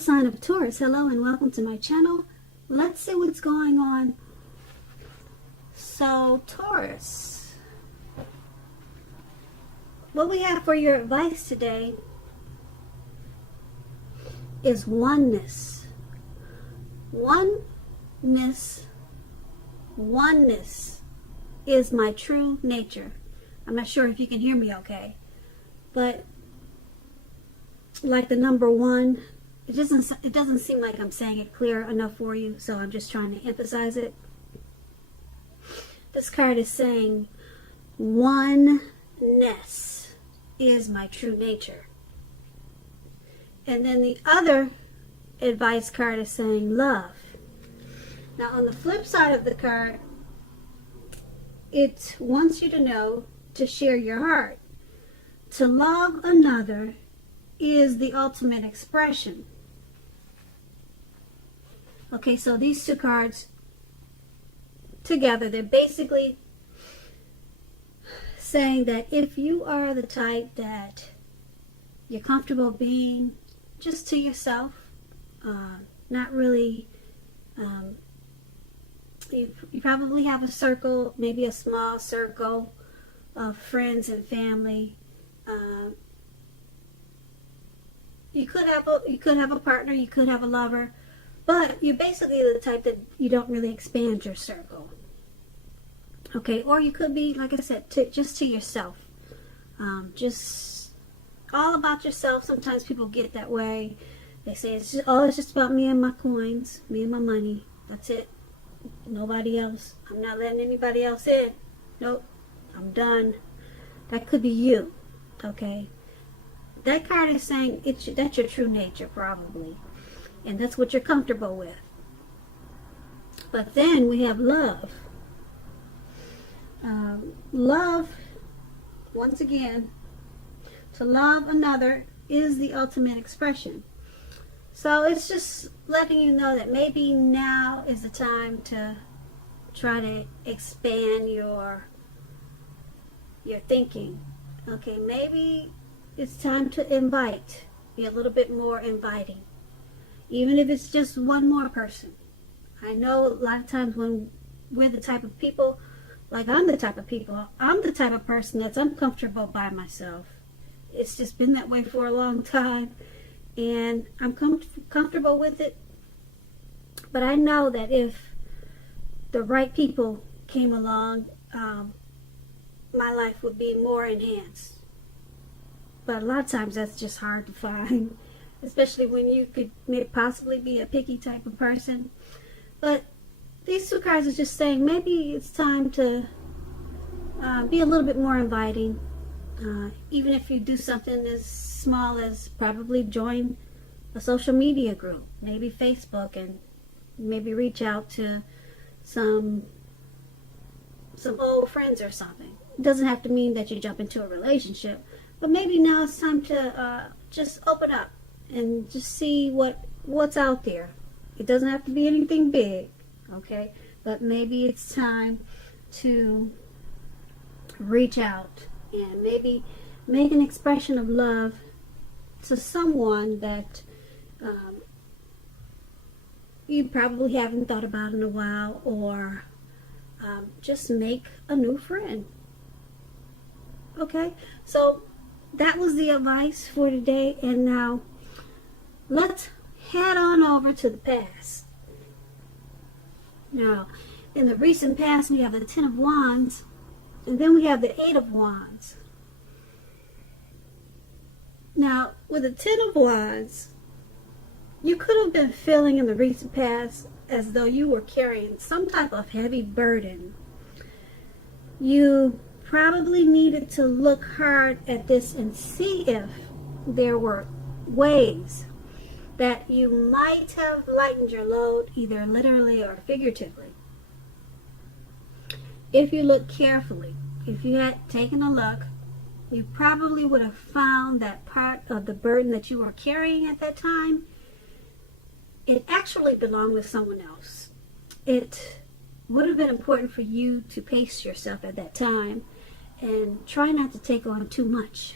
sign of Taurus. Hello and welcome to my channel. Let's see what's going on. So Taurus, what we have for your advice today is oneness. Oneness is my true nature. I'm not sure if you can hear me okay, but like the number one, it doesn't seem like I'm saying it clear enough for you, so I'm just trying to emphasize it. This card is saying oneness is my true nature. And then the other advice card is saying love. Now on the flip side of the card, it wants you to know to share your heart. To love another is the ultimate expression. Okay, so these two cards together, they're basically saying that if you are the type that you're comfortable being just to yourself, not really, you probably have a circle, maybe a small circle of friends and family. You could have a partner, you could have a lover, but you're basically the type that you don't really expand your circle. Okay, or you could be, like I said, just to yourself. Just all about yourself. Sometimes people get that way. They say it's just about me and my coins, me and my money. That's it. Nobody else. I'm not letting anybody else in. Nope. I'm done. That could be you. Okay. That card is saying that's your true nature, probably. And that's what you're comfortable with. But then we have love. Love, once again, to love another is the ultimate expression. So it's just letting you know that maybe now is the time to try to expand your thinking. Okay, maybe it's time to invite. Be a little bit more inviting. Even if it's just one more person. I know a lot of times when we're the type of people, like I'm the type of person that's uncomfortable by myself. It's just been that way for a long time. And I'm comfortable with it. But I know that if the right people came along, my life would be more enhanced. But a lot of times that's just hard to find, especially when you could possibly be a picky type of person. But these two cards are just saying maybe it's time to be a little bit more inviting. Even if you do something as small as probably join a social media group, maybe Facebook, and maybe reach out to some old friends or something. It doesn't have to mean that you jump into a relationship, but maybe now it's time to just open up and just see what's out there. It doesn't have to be anything big, okay? But maybe it's time to reach out and maybe make an expression of love to someone that you probably haven't thought about in a while, or just make a new friend. Okay, so that was the advice for today, and now let's head on over to the past. Now, in the recent past, we have the Ten of Wands, and then we have the Eight of Wands. Now, with the Ten of Wands, you could have been feeling in the recent past as though you were carrying some type of heavy burden. You probably needed to look hard at this and see if there were ways that you might have lightened your load, either literally or figuratively. If you look carefully, if you had taken a look, you probably would have found that part of the burden that you were carrying at that time, it actually belonged with someone else. It would have been important for you to pace yourself at that time and try not to take on too much.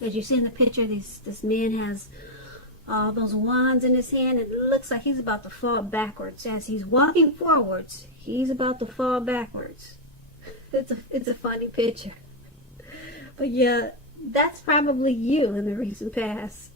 As you see in the picture, this man has all those wands in his hand, and it looks like he's about to fall backwards. As he's walking forwards, he's about to fall backwards. It's a funny picture. But yeah, that's probably you in the recent past.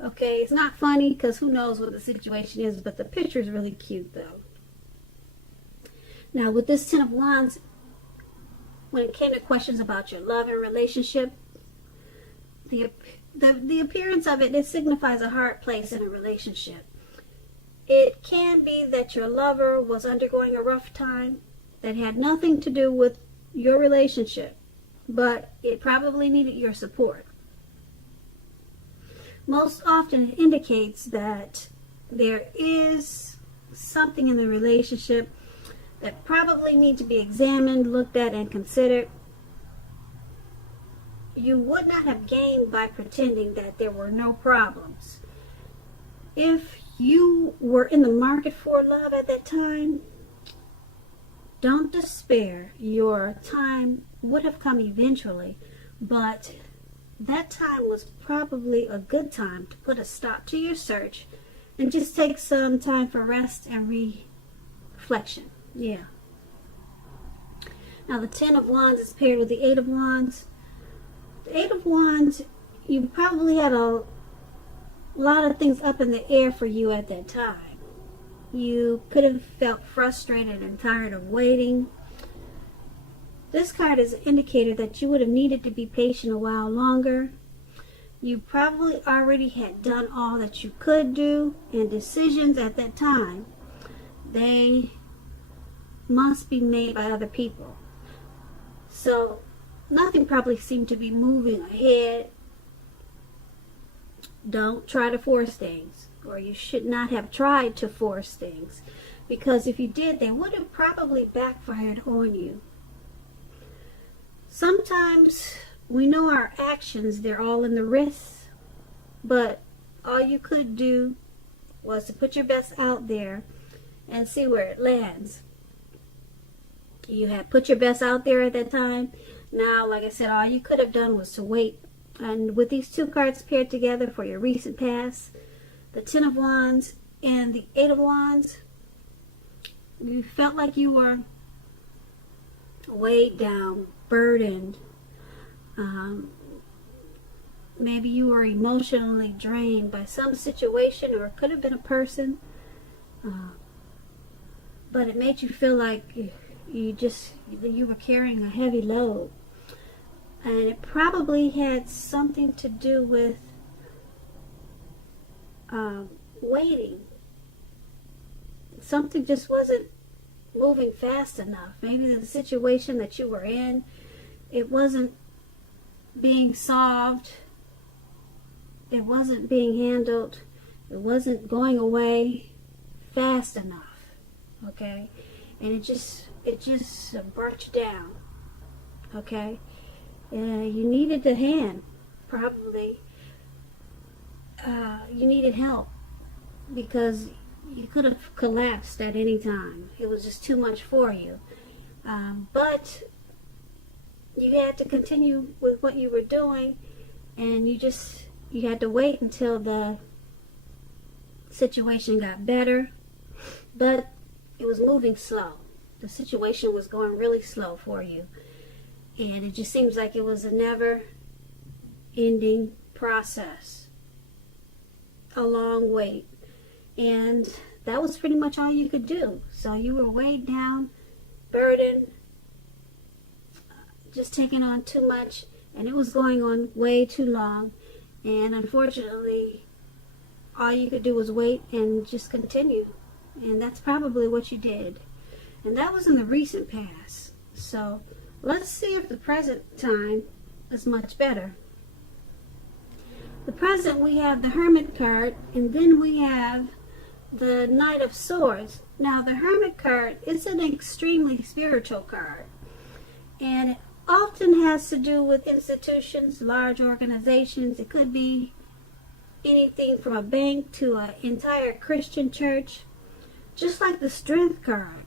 Okay, it's not funny because who knows what the situation is, but the picture is really cute though. Now with this Ten of Wands, when it came to questions about your love and relationship, the appearance of it signifies a hard place in a relationship. It can be that your lover was undergoing a rough time that had nothing to do with your relationship, but it probably needed your support. Most often it indicates that there is something in the relationship that probably needs to be examined, looked at, and considered. You would not have gained by pretending that there were no problems. If you were in the market for love at that time, don't despair. Your time would have come eventually, but that time was probably a good time to put a stop to your search and just take some time for rest and reflection. Yeah. Now the Ten of Wands is paired with the Eight of Wands. The Eight of Wands, you probably had a lot of things up in the air for you at that time. You could have felt frustrated and tired of waiting. This card is an indicator that you would have needed to be patient a while longer. You probably already had done all that you could do, and decisions at that time, they must be made by other people. So nothing probably seemed to be moving ahead. Don't try to force things, or you should not have tried to force things, because if you did, they would have probably backfired on you. Sometimes we know our actions, they're all in the wrist, but all you could do was to put your best out there and see where it lands. You had put your best out there at that time. Now, like I said, all you could have done was to wait. And with these two cards paired together for your recent past, the Ten of Wands and the Eight of Wands, you felt like you were weighed down, burdened. Maybe you were emotionally drained by some situation, or it could have been a person. But it made you feel like you were carrying a heavy load. And it probably had something to do with waiting. Something just wasn't moving fast enough. Maybe the situation that you were in, it wasn't being solved. It wasn't being handled. It wasn't going away fast enough. Okay? And it just brought you down. Okay? You needed a hand, probably. You needed help because you could have collapsed at any time. It was just too much for you. But you had to continue with what you were doing, and you had to wait until the situation got better. But it was moving slow. The situation was going really slow for you. And it just seems like it was a never-ending process. A long wait. And that was pretty much all you could do. So you were weighed down, burdened, just taking on too much, and it was going on way too long. And unfortunately, all you could do was wait and just continue. And that's probably what you did. And that was in the recent past. So let's see if the present time is much better. The present, we have the Hermit card, and then we have the Knight of Swords. Now, the Hermit card is an extremely spiritual card, and it often has to do with institutions, large organizations. It could be anything from a bank to an entire Christian church. Just like the Strength card,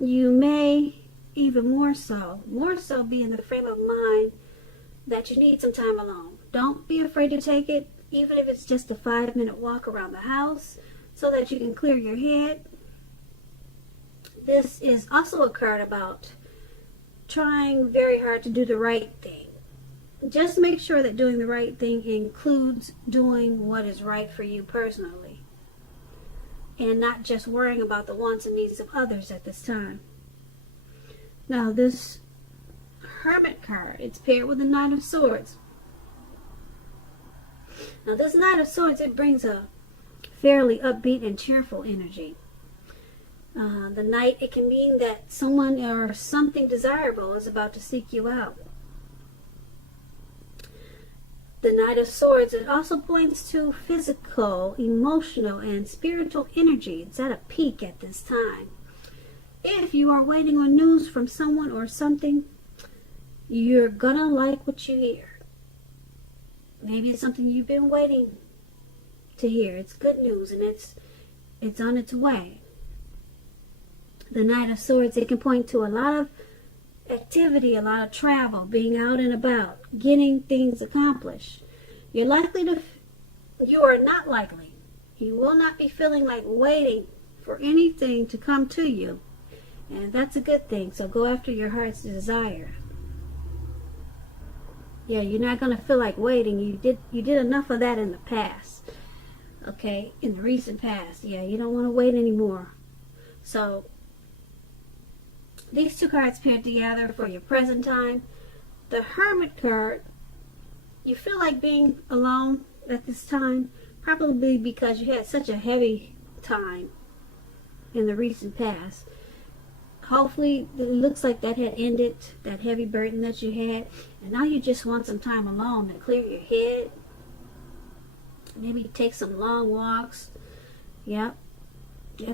you may even more so be in the frame of mind that you need some time alone. Don't be afraid to take it. even if it's just a 5-minute walk around the house so that you can clear your head. This is also a card about trying very hard to do the right thing. Just make sure that doing the right thing includes doing what is right for you personally, and not just worrying about the wants and needs of others at this time. Now, this Hermit card, it's paired with the Knight of Swords. Now, this Knight of Swords, it brings a fairly upbeat and cheerful energy. The Knight, it can mean that someone or something desirable is about to seek you out. The Knight of Swords, it also points to physical, emotional, and spiritual energy. It's at a peak at this time. If you are waiting on news from someone or something, you're gonna like what you hear. Maybe it's something you've been waiting to hear. It's good news, and it's on its way. The Knight of Swords, it can point to a lot of activity, a lot of travel, being out and about, getting things accomplished. You are not likely. You will not be feeling like waiting for anything to come to you. And that's a good thing. So go after your heart's desire. Yeah, you're not going to feel like waiting. You did enough of that in the past. Okay, in the recent past. Yeah, you don't want to wait anymore. So these two cards paired together for your present time. The Hermit card, you feel like being alone at this time, probably because you had such a heavy time in the recent past. Hopefully, it looks like that had ended, that heavy burden that you had, and now you just want some time alone to clear your head. Maybe take some long walks. Yep.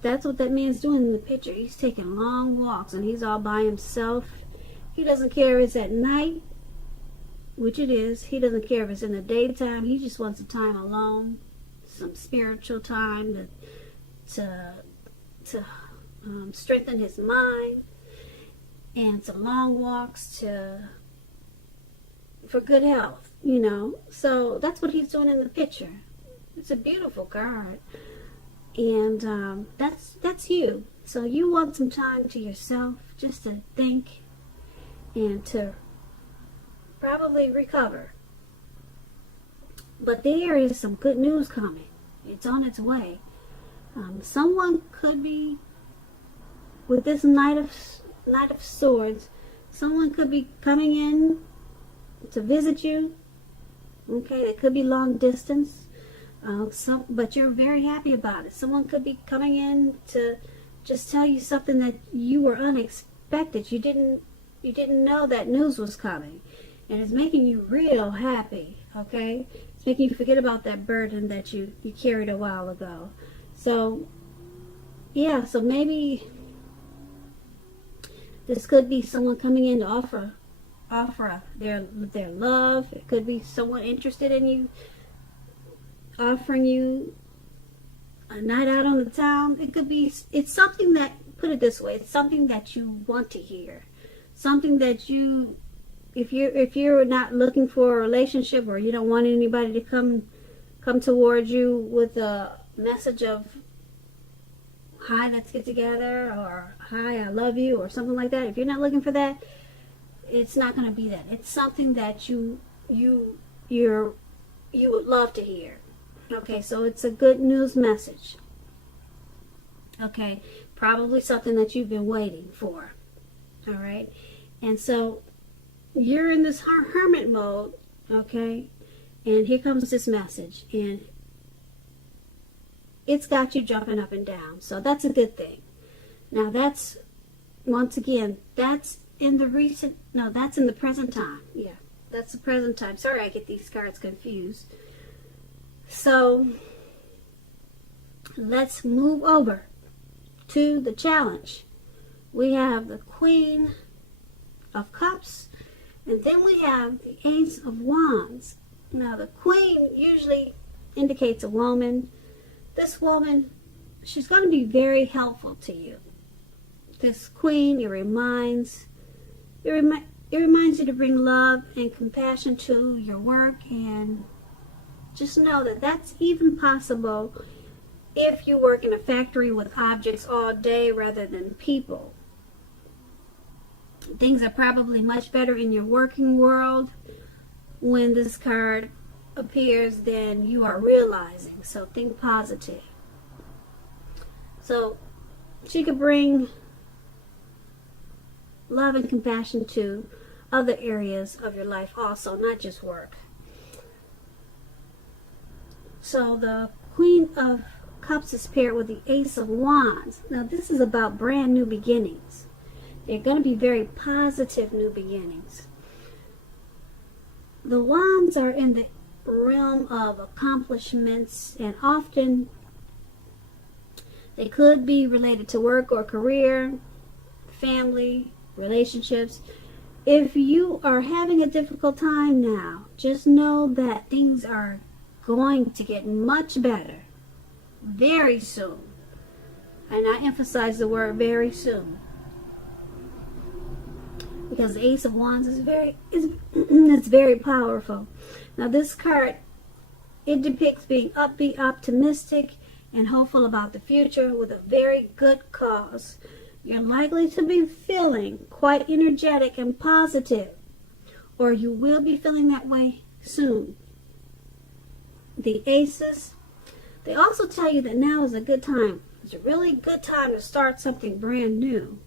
That's what that man's doing in the picture. He's taking long walks, and he's all by himself. He doesn't care if it's at night, which it is. He doesn't care if it's in the daytime. He just wants some time alone, some spiritual time to strengthen his mind, and some long walks for good health, you know. So that's what he's doing in the picture. It's a beautiful card. And that's you. So you want some time to yourself, just to think and to probably recover. But there is some good news coming. It's on its way. Someone could be, with this Knight of Swords, someone could be coming in to visit you. Okay, it could be long distance. But you're very happy about it. Someone could be coming in to just tell you something that you were unexpected. You didn't know that news was coming, and it's making you real happy. Okay, it's making you forget about that burden that you carried a while ago. So yeah, so maybe this could be someone coming in to offer their love. It could be someone interested in you, offering you a night out on the town. It could be, it's something that, put it this way, it's something that you want to hear. Something that you, if you're not looking for a relationship, or you don't want anybody to come towards you with a message of, hi, let's get together, or hi, I love you, or something like that. If you're not looking for that, it's not going to be that. It's something that you would love to hear. Okay, so it's a good news message. Okay, probably something that you've been waiting for. All right, and so you're in this hermit mode. Okay, and here comes this message, and it's got you jumping up and down. So that's a good thing. Now that's, once again, that's in the that's in the present time. Yeah, that's the present time. Sorry, I get these cards confused. So let's move over to the challenge. We have the Queen of Cups, and then we have the Ace of Wands. Now the Queen usually indicates a woman. This woman, she's going to be very helpful to you. This Queen, it reminds you to bring love and compassion to your work, and Just know that that's even possible if you work in a factory with objects all day rather than people. Things are probably much better in your working world when this card appears than you are realizing. So think positive. So she could bring love and compassion to other areas of your life also, not just work. So the Queen of Cups is paired with the Ace of Wands. Now this is about brand new beginnings. They're going to be very positive new beginnings. The Wands are in the realm of accomplishments, and often they could be related to work or career, family, relationships. If you are having a difficult time now, just know that things are going to get much better very soon. And I emphasize the word very soon, because the Ace of Wands is it's very powerful. Now this card, it depicts being upbeat, optimistic, and hopeful about the future with a very good cause. You're likely to be feeling quite energetic and positive, or you will be feeling that way soon. The Aces, they also tell you that now is a good time. It's a really good time to start something brand new.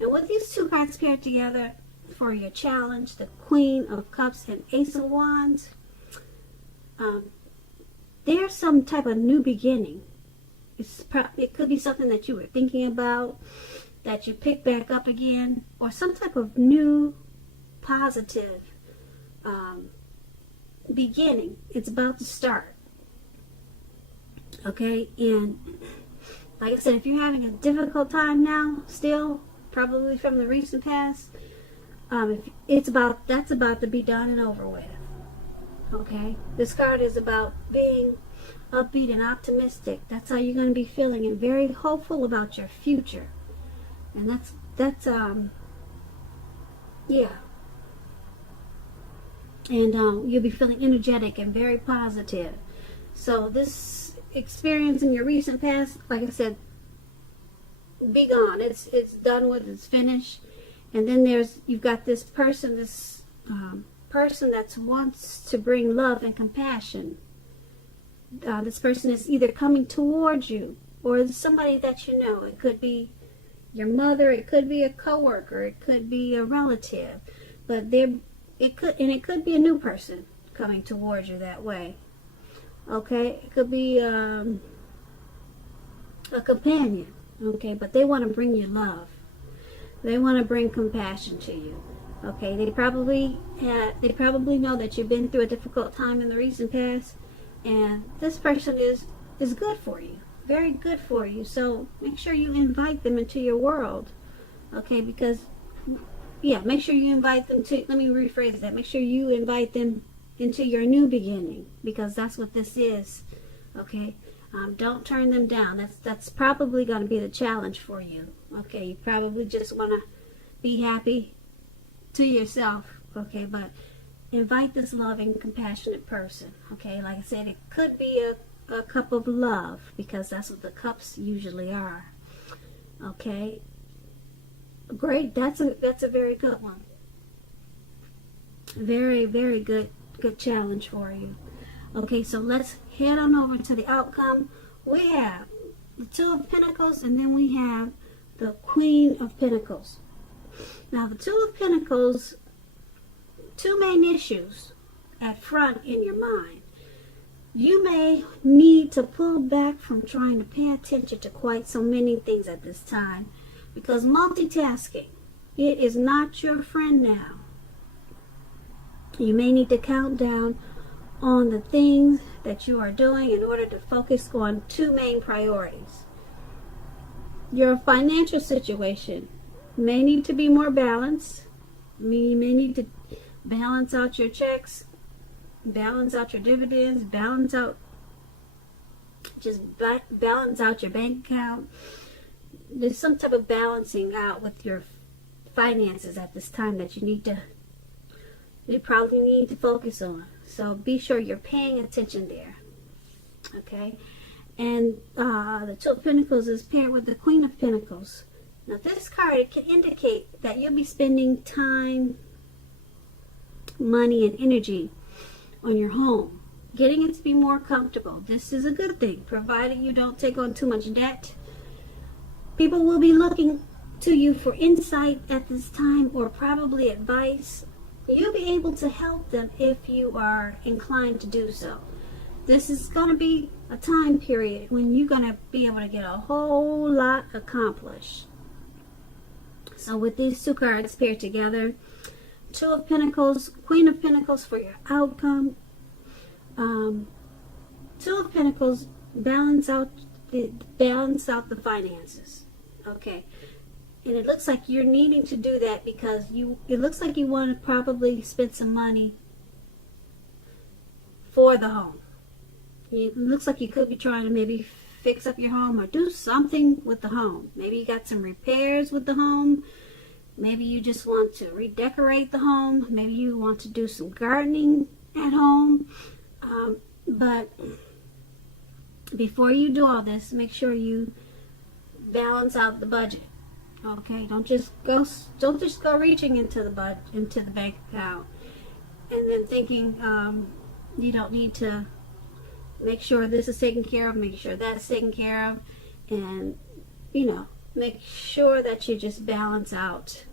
And with these two cards paired together for your challenge, the Queen of Cups and Ace of Wands, there's some type of new beginning. It could be something that you were thinking about, that you pick back up again, or some type of new positive beginning. It's about to start. Okay, and like I said, if you're having a difficult time now, still, probably from the recent past, that's about to be done and over with. Okay, this card is about being upbeat and optimistic. That's how you're going to be feeling, and very hopeful about your future. And that's yeah. And you'll be feeling energetic and very positive. So this experience in your recent past, like I said, be gone. It's done with. It's finished. And then you've got this person, person that wants to bring love and compassion. This person is either coming towards you, or somebody that you know. It could be your mother, it could be a coworker, it could be a relative, but it could be a new person coming towards you that way. Okay, it could be a companion. Okay, but they want to bring you love. They want to bring compassion to you. Okay, they probably know that you've been through a difficult time in the recent past, and this person is good for you, very good for you. So make sure you invite them into your world. Okay, because make sure you invite them to. Let me rephrase that. Make sure you invite them into your new beginning, because that's what this is. Okay. Don't turn them down. That's probably going to be the challenge for you. Okay, you probably just want to be happy to yourself. Okay, but invite this loving, compassionate person. Okay, like I said, it could be a cup of love, because that's what the cups usually are. Okay, great. That's a very good one. Very, very good challenge for you. Okay, so let's head on over to the outcome. We have the Two of Pentacles, and then we have the Queen of Pentacles. Now, the Two of Pentacles, two main issues at front in your mind. You may need to pull back from trying to pay attention to quite so many things at this time, because multitasking, it is not your friend now. You may need to count down on the things that you are doing in order to focus on two main priorities. Your financial situation may need to be more balanced. You may need to balance out your checks, balance out your dividends, balance out your bank account. There's some type of balancing out with your finances at this time that you probably need to focus on. So be sure you're paying attention there. Okay. And the Two of Pentacles is paired with the Queen of Pentacles. Now this card, it can indicate that you'll be spending time, money, and energy on your home, getting it to be more comfortable. This is a good thing, provided you don't take on too much debt. People will be looking to you for insight at this time, or probably advice. You'll be able to help them if you are inclined to do so. This is going to be a time period when you're going to be able to get a whole lot accomplished. So with these two cards paired together, Two of Pentacles, Queen of Pentacles for your outcome. Two of Pentacles balance out the finances. Okay. And it looks like you're needing to do that because it looks like you want to probably spend some money for the home. It looks like you could be trying to maybe fix up your home or do something with the home. Maybe you got some repairs with the home. Maybe you just want to redecorate the home. Maybe you want to do some gardening at home. But before you do all this, make sure you balance out the budget. Okay, don't just go reaching into the bank account and then thinking you don't need to make sure this is taken care of, make sure that's taken care of, and make sure that you just balance out.